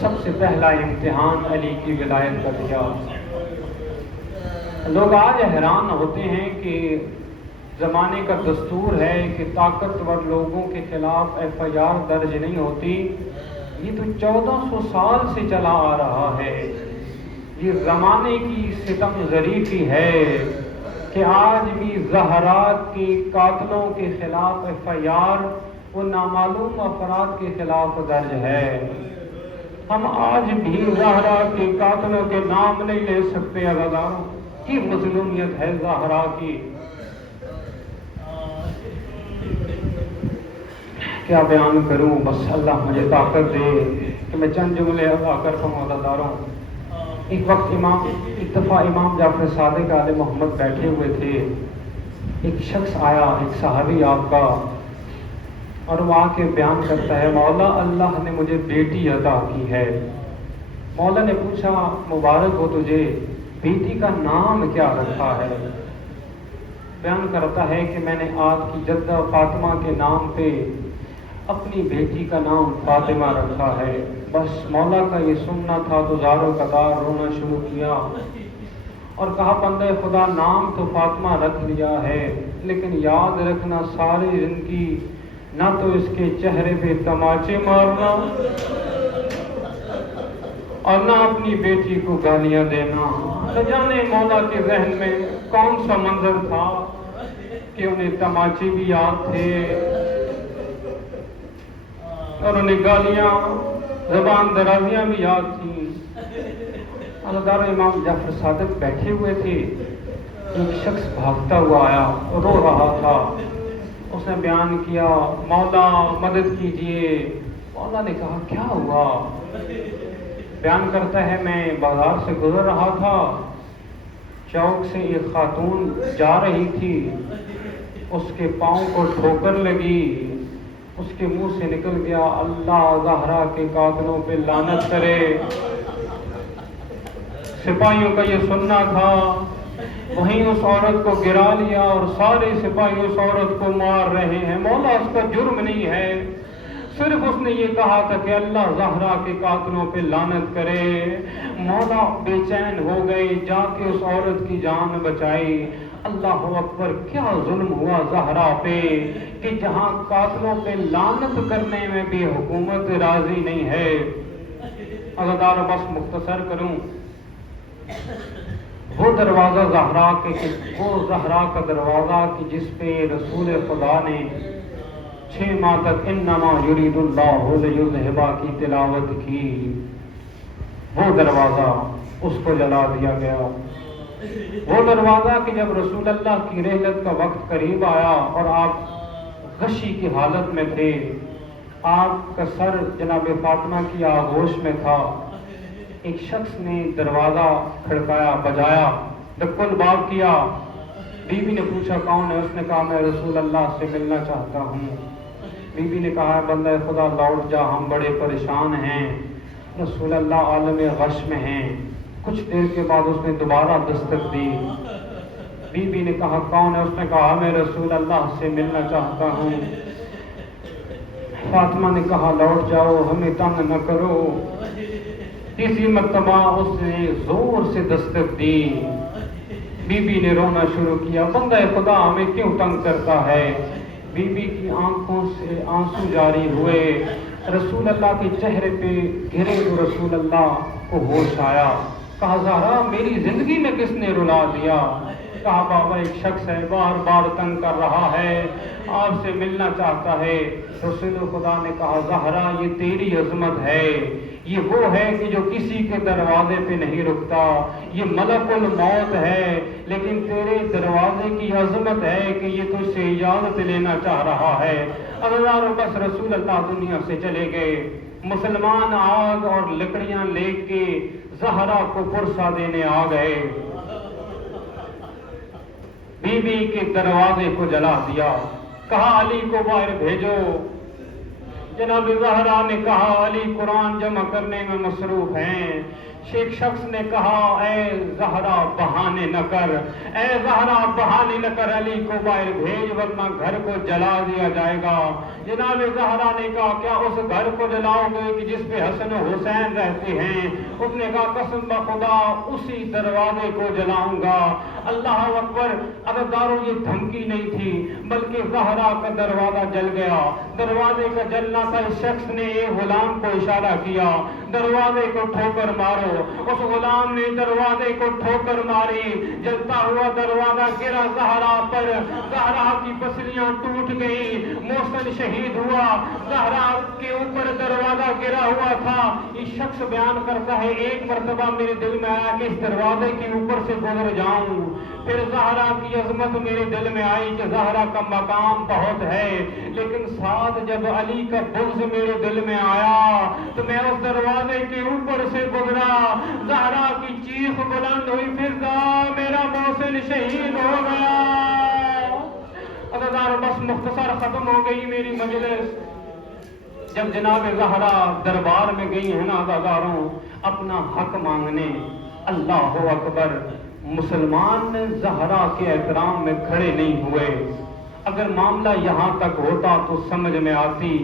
سب سے پہلا امتحان علی کی ولایت کا دیا. لوگ آج حیران ہوتے ہیں کہ زمانے کا دستور ہے کہ طاقتور لوگوں کے خلاف FIR درج نہیں ہوتی. یہ تو 1400 سال سے چلا آ رہا ہے. یہ زمانے کی ستم ظریفی ہے کہ آج بھی زہرا کے قاتلوں کے خلاف FIR وہ نامعلوم افراد کے خلاف درج ہے۔ ہم آج بھی زہرا کے قاتلوں کے نام نہیں لے سکتے عزیزانو، کی مظلومیت ہے زہرا کی۔ کیا بیان کروں، بس اللہ مجھے طاقت دے کہ میں چند جملے ادا کر پاؤں عزیزانو۔ ایک وقت ایک دفعہ امام جعفر صادق علیہ محمد بیٹھے ہوئے تھے، ایک شخص آیا، ایک صحابی آپ کا، اور وہ آ کے بیان کرتا ہے مولا اللہ نے مجھے بیٹی عطا کی ہے۔ مولا نے پوچھا مبارک ہو تجھے، بیٹی کا نام کیا رکھا ہے؟ بیان کرتا ہے کہ میں نے آپ کی جدہ فاطمہ کے نام پہ اپنی بیٹی کا نام فاطمہ رکھا ہے۔ بس مولا کا یہ سننا تھا تو زاروں قطار رونا شروع کیا اور کہا بندہ خدا نام تو فاطمہ رکھ لیا ہے، لیکن یاد رکھنا ساری زندگی نہ تو اس کے چہرے پہ تماچے مارنا اور نہ اپنی بیٹی کو گالیاں دینا۔ نہ جانے مولا کے ذہن میں کون سا منظر تھا کہ انہیں تماچے بھی یاد تھے اور انہیں گالیاں زبان درازیاں بھی یاد تھیں۔ عزادار امام جعفر صادق بیٹھے ہوئے تھے، ایک شخص بھاگتا ہوا آیا، رو رہا تھا۔ اس نے بیان کیا مولا مدد کیجئے۔ مولا نے کہا کیا ہوا؟ بیان کرتا ہے میں بازار سے گزر رہا تھا، چوک سے ایک خاتون جا رہی تھی، اس کے پاؤں کو ٹھوکر لگی، اس کے منہ سے نکل گیا اللہ زہرا کے قاتلوں پہ لعنت کرے۔ سپاہیوں کا یہ سننا تھا، وہیں اس عورت کو گرا لیا اور سارے سپاہی اس عورت کو مار رہے ہیں۔ مولا اس کا جرم نہیں ہے، صرف اس نے یہ کہا تھا کہ اللہ زہرا کے قاتلوں پہ لعنت کرے۔ مولا بے چین ہو گئے، جا کے اس عورت کی جان بچائی۔ اللہ اکبر، کیا ظلم ہوا زہرا پہ کہ جہاں قاتلوں پہ لعنت کرنے میں بھی حکومت راضی نہیں ہے۔ عزادار بس مختصر کروں، وہ دروازہ وہ زہرا کا دروازہ کہ جس پہ رسول خدا نے 6 ماہ تک انما یرید اللہ لیذھب کی تلاوت کی، وہ دروازہ اس کو جلا دیا گیا۔ وہ دروازہ کہ جب رسول اللہ کی رحلت کا وقت قریب آیا اور آپ غشی کی حالت میں تھے، آپ کا سر جناب فاطمہ کی آغوش میں تھا، ایک شخص نے دروازہ کھڑکایا، بجایا، دکل باب کیا۔ بی بی نے پوچھا کون ہے؟ اس نے کہا میں رسول اللہ سے ملنا چاہتا ہوں۔ بی بی نے کہا بندہ خدا لوٹ جا، ہم بڑے پریشان ہیں، رسول اللہ عالم غش میں ہیں۔ کچھ دیر کے بعد اس نے دوبارہ دستک دی۔ بی بی نے کہا کون ہے؟ اس نے کہا میں رسول اللہ سے ملنا چاہتا ہوں۔ فاطمہ نے کہا لوٹ جاؤ، ہمیں تنگ نہ کرو۔ تیسری مرتبہ اس نے زور سے دستک دی۔ بی بی نے رونا شروع کیا، بندہ خدا ہمیں کیوں تنگ کرتا ہے؟ بی بی کی آنکھوں سے آنسو جاری ہوئے، رسول اللہ کے چہرے پہ گرے تو رسول اللہ کو ہوش آیا۔ کہا زہرا میری زندگی میں کس نے رلا دیا؟ کہا بابا ایک شخص ہے، بار بار تنگ کر رہا ہے، آپ سے ملنا چاہتا ہے۔ رسول خدا نے کہا زہرا یہ تیری عظمت ہے، یہ وہ ہے کہ جو کسی کے دروازے پہ نہیں رکتا، یہ ملک الموت ہے، لیکن تیرے دروازے کی عظمت ہے کہ یہ تجھ سے اجازت لینا چاہ رہا ہے۔ اللہ بس رسول اللہ دنیا سے چلے گئے۔ مسلمان آگ اور لکڑیاں لے کے زہرا کو پرسا دینے آ گئے، بی بی کے دروازے کو جلا دیا، کہا علی کو باہر بھیجو۔ جناب زہرا نے کہا علی قرآن جمع کرنے میں مصروف ہیں۔ ایک شخص نے کہا اے زہرا بہانے نہ کر، اے زہرا بہانے نہ کر، علی کو باہر بھیج ورنہ گھر کو جلا دیا جائے گا۔ جناب زہرا نے کہا کیا اس گھر کو جلاؤ گے کہ جس پہ حسن و حسین رہتے ہیں؟ اس نے کہا قسم بخدا اسی دروازے کو جلاؤں گا۔ اللہ اکبر، عزادارو یہ دھمکی نہیں تھی بلکہ زہرا کا دروازہ جل گیا۔ دروازے کا جلنا رہا تھا، اس شخص نے ایک غلام کو اشارہ کیا، دروازے کو ٹھوکر مارو۔ اس غلام نے دروازے کو ٹھوکر ماری، جلتا ہوا دروازہ گرا زہرا پر، زہرا کی پسلیاں ٹوٹ گئی، محسن شہید ہوا، زہرا کے اوپر دروازہ گرا ہوا تھا۔ یہ شخص بیان کرتا ہے ایک مرتبہ میرے دل میں آیا کہ اس دروازے کے اوپر سے گزر جاؤں، پھر زہرا کی عظمت میرے دل میں آئی کہ زہرا کا مقام بہت ہے، لیکن ساتھ جب علی کا بغض میرے دل میں آیا تو میں اس دروازے کے اوپر سے گزرا، زہرا کی چیخ بلند ہوئی، پھر میرا محسن شہید ہو گیا۔ عزیزان بس مختصر ختم ہو گئی میری مجلس۔ جب جناب زہرا دربار میں گئی ہیں نا عزیزانوں اپنا حق مانگنے، اللہ اکبر، مسلمان زہرا کے احترام میں کھڑے نہیں ہوئے۔ اگر معاملہ یہاں تک ہوتا تو سمجھ میں آتی،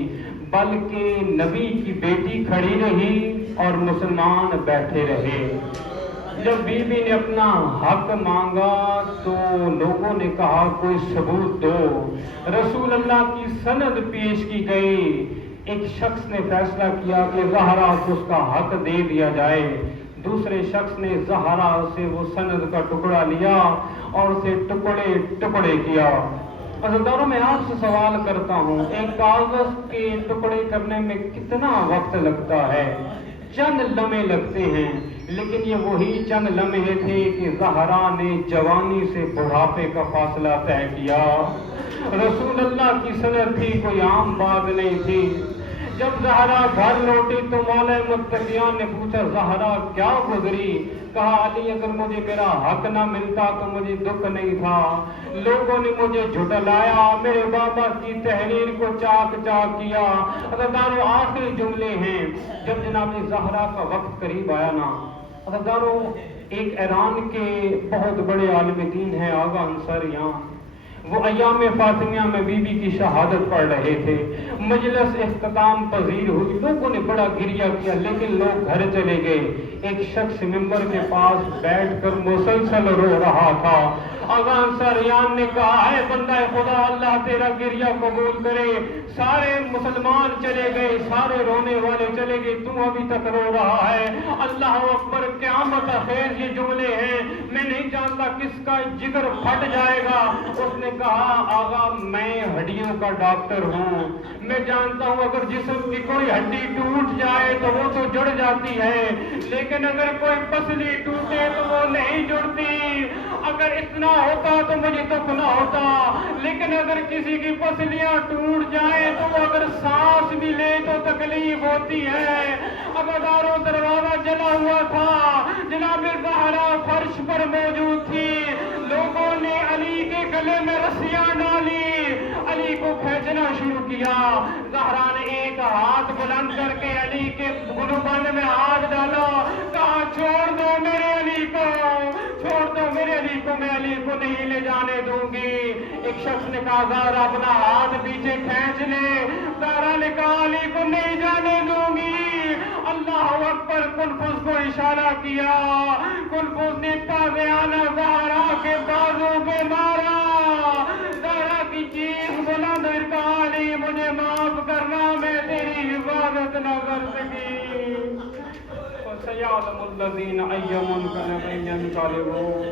بلکہ نبی کی بیٹی کھڑی رہی اور مسلمان بیٹھے رہے۔ جب بی بی نے اپنا حق مانگا تو لوگوں نے کہا کوئی ثبوت دو، رسول اللہ کی سند پیش کی گئی، ایک شخص نے فیصلہ کیا کہ زہرا کو اس کا حق دے دیا جائے، دوسرے شخص نے زہرا سے وہ سند کا ٹکڑا لیا اور اسے ٹکڑے ٹکڑے کیا۔ عزیزانوں میں آپ سے سوال کرتا ہوں، ایک کاغذ کے ٹکڑے کرنے میں کتنا وقت لگتا ہے؟ چند لمحے لگتے ہیں، لیکن یہ وہی چند لمحے تھے کہ زہرا نے جوانی سے بڑھاپے کا فاصلہ طے کیا۔ رسول اللہ کی سند تھی، کوئی عام بات نہیں تھی۔ جب زہرا گھر لوٹی تو مولا متقیان نے پوچھا زہرا کیا گزری؟ کہا علی اگر مجھے میرا حق نہ ملتا تو مجھے دکھ نہیں تھا، لوگوں نے مجھے جھٹلایا، میرے بابا کی تحریر کو چاک چاک کیا۔ عزیزانو آخری جملے ہیں، جب جناب زہرا کا وقت قریب آیا نا، عزیزانو ایک ایران کے بہت بڑے عالم دین ہیں آغا انصاریاں، وہ ایام فاطمیہ میں بی بی کی شہادت پڑھ رہے تھے، مجلس اختتام پذیر ہوئی، لوگوں نے بڑا گریہ کیا لیکن لوگ گھر چلے گئے۔ ایک شخص ممبر کے پاس بیٹھ کر مسلسل رو رہا تھا۔ آغا انصاریان نے کہا اے بندہ خدا اللہ تیرا گریہ قبول کرے، سارے مسلمان چلے گئے، سارے رونے والے چلے گئے، تو ابھی تک رو رہا ہے۔ اللہ اکبر، قیامت خیز یہ جملے ہیں، میں نہیں جانتا کس کا جگر پھٹ جائے گا۔ اس نے کہا آغا میں ہڈیوں کا ڈاکٹر ہوں، میں جانتا ہوں اگر جسم کی کوئی ہڈی ٹوٹ جائے تو وہ تو جڑ جاتی ہے، لیکن اگر کوئی پسلی ٹوٹے تو وہ نہیں جڑتی۔ اگر اتنا ہوتا تو مجھے دکھ نہ ہوتا، لیکن اگر کسی کی پسلیاں ٹوٹ جائیں تو وہ اگر سانس بھی لے تو تکلیف ہوتی ہے۔ عزاداروں دروازہ جلا ہوا تھا، جناب زہرا فرش پر موجود تھی، لوگوں نے علی کے گلے میں رسیاں ڈالی، علی کو کھینچنا شروع کیا۔ زہرا نے ایک ہاتھ بلند کر کے علی کے گلوبند میں ہاتھ ڈالا، کہا چھوڑ دو میرے علی کو، چھوڑ دو میرے علی کو، میں علی کو نہیں لے جانے دوں گی۔ ایک شخص نے کہا زہرا اپنا ہاتھ پیچھے کھینچ لے، زہرا نے کہا علی کو نہیں جانے دوں گی۔ اللہ اکبر، کنفس کو اشارہ کیا، کنفس نے تازیانہ زہرا کے بازو پہ مارا، زہرا کی چیخ بلند ہوئی، کہا علی مجھے معاف کرنا، میں تیری حفاظت نہ کر سکی۔ سیعلم الذین ای منقلب ینقلبون